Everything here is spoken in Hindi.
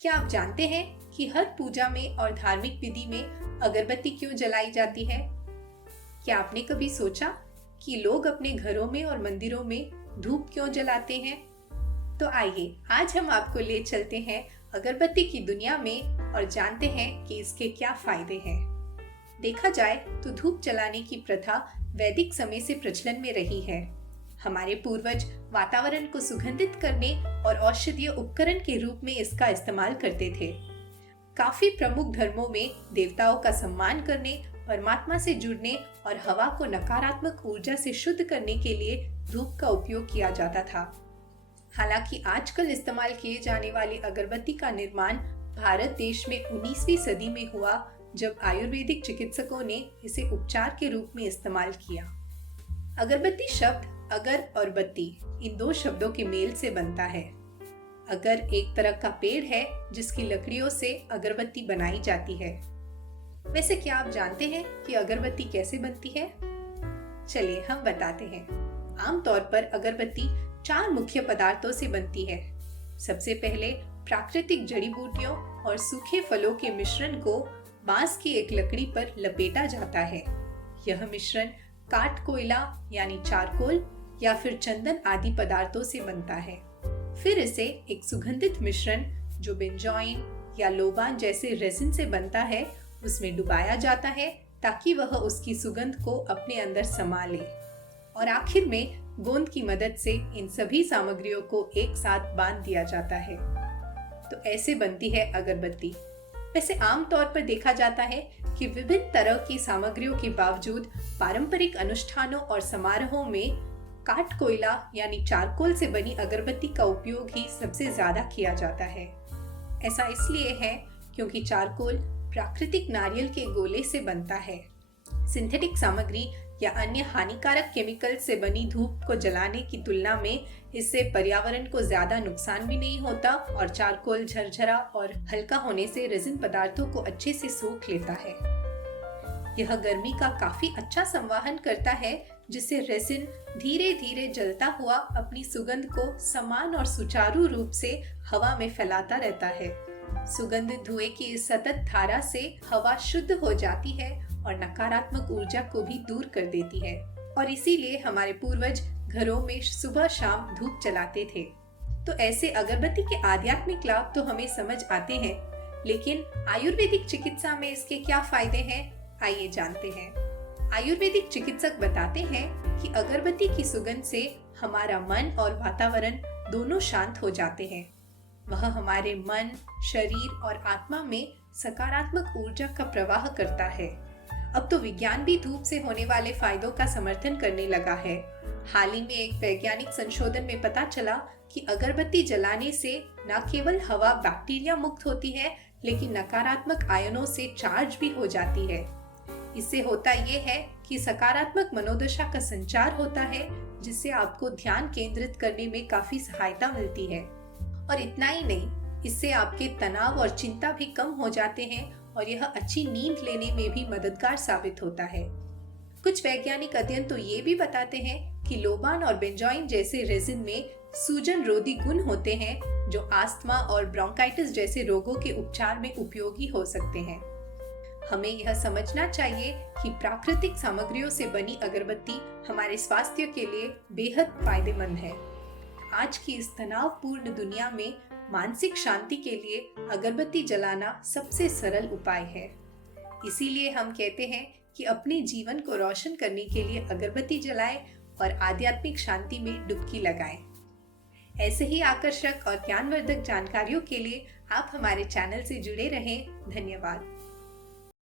क्या आप जानते हैं कि हर पूजा में और धार्मिक विधि में अगरबत्ती क्यों जलाई जाती है? क्या आपने कभी सोचा कि लोग अपने घरों में और मंदिरों में धूप क्यों जलाते हैं? तो आइए आज हम आपको ले चलते हैं अगरबत्ती की दुनिया में और जानते हैं कि इसके क्या फायदे हैं। देखा जाए तो धूप जलाने की प्रथा वैदिक समय से प्रचलन में रही है। हमारे पूर्वज वातावरण को सुगंधित करने और औषधीय उपकरण के रूप में इसका इस्तेमाल करते थे। काफी प्रमुख धर्मों में देवताओं का सम्मान करने, परमात्मा से जुड़ने और हवा को नकारात्मक ऊर्जा से शुद्ध करने के लिए धूप का उपयोग किया जाता था। हालांकि आजकल इस्तेमाल किए जाने वाली अगरबत्ती का निर्माण भारत देश में 19वीं सदी में हुआ, जब आयुर्वेदिक चिकित्सकों ने इसे उपचार के रूप में इस्तेमाल किया। अगरबत्ती शब्द अगर और बत्ती इन दो शब्दों के मेल से बनता है। अगर एक तरह का पेड़ है जिसकी लकड़ियों से अगरबत्ती बनाई जाती है। वैसे क्या आप जानते हैं कि अगरबत्ती कैसे बनती है? चलिए हम बताते हैं। आमतौर पर अगरबत्ती 4 मुख्य पदार्थों से बनती है। सबसे पहले प्राकृतिक जड़ी बूटियों और सूखे फलों के मिश्रण को बांस की एक लकड़ी पर लपेटा जाता है। यह मिश्रण काठ कोयला यानी चारकोल या फिर चंदन आदि पदार्थों से बनता है। फिर इसे एक सुगंधित मिश्रण जो बेंजोइन या लोबान जैसे रेजिन से बनता है उसमें डुबाया जाता है, ताकि वह उसकी सुगंध को अपने अंदर समा ले। और आखिर में गोंद की मदद से इन सभी सामग्रियों को एक साथ बांध दिया जाता है। तो ऐसे बनती है अगरबत्ती। वैसे आमतौर पर देखा जाता है कि विभिन्न तरह की सामग्रियों के बावजूद पारंपरिक अनुष्ठानों और समारोहों में काठ कोयला यानी चारकोल से बनी अगरबत्ती का उपयोग ही सबसे ज्यादा किया जाता है। ऐसा इसलिए है क्योंकि चारकोल प्राकृतिक नारियल के गोले से बनता है। सिंथेटिक सामग्री या अन्य हानिकारक केमिकल से बनी धूप को जलाने की तुलना में इससे पर्यावरण को ज्यादा नुकसान भी नहीं होता और चारकोल झरझरा और हल्का होने से रेजिन पदार्थों को अच्छे से सोख लेता है। यह गर्मी का काफी अच्छा संवाहन करता है, जिससे रेजिन धीरे धीरे जलता हुआ अपनी सुगंध को समान और सुचारू रूप से हवा में फैलाता रहता है। सुगंधित धुएं की इस सतत धारा से हवा शुद्ध हो जाती है और नकारात्मक ऊर्जा को भी दूर कर देती है। और इसीलिए हमारे पूर्वज घरों में सुबह शाम धूप जलाते थे। तो ऐसे अगरबत्ती के आध्यात्मिक लाभ तो हमें समझ आते हैं, लेकिन आयुर्वेदिक चिकित्सा में इसके क्या फायदे हैं, आइए जानते हैं। आयुर्वेदिक चिकित्सक बताते हैं कि अगरबत्ती की सुगंध से हमारा मन और वातावरण दोनों शांत हो जाते हैं। वह हमारे मन, शरीर और आत्मा में सकारात्मक ऊर्जा का प्रवाह करता है। अब तो विज्ञान भी धूप से होने वाले फायदों का समर्थन करने लगा है। हाल ही में एक वैज्ञानिक संशोधन में पता चला कि अगरबत्ती जलाने से न केवल हवा बैक्टीरिया मुक्त होती है, लेकिन नकारात्मक आयनों से चार्ज भी हो जाती है। इससे होता यह है कि सकारात्मक मनोदशा का संचार होता है, जिससे आपको ध्यान केंद्रित करने में काफी सहायता मिलती है। और इतना ही नहीं, इससे आपके तनाव और चिंता भी कम हो जाते हैं और यह अच्छी नींद लेने में भी मददगार साबित होता है। कुछ वैज्ञानिक अध्ययन तो ये भी बताते हैं कि लोबान और बेंजोइन जैसे रेजिन में सूजन रोधी गुण होते हैं, जो अस्थमा और ब्रोंकाइटिस जैसे रोगों के उपचार में उपयोगी हो सकते हैं। हमें यह समझना चाहिए कि प्राकृतिक सामग्रियों से बनी अगरबत्ती हमारे स्वास्थ्य के लिए बेहद फायदेमंद है। आज की इस तनावपूर्ण दुनिया में मानसिक शांति के लिए अगरबत्ती जलाना सबसे सरल उपाय है। इसीलिए हम कहते हैं कि अपने जीवन को रोशन करने के लिए अगरबत्ती जलाएं और आध्यात्मिक शांति में डुबकी लगाएं। ऐसे ही आकर्षक और ज्ञानवर्धक जानकारियों के लिए आप हमारे चैनल से जुड़े रहें। धन्यवाद।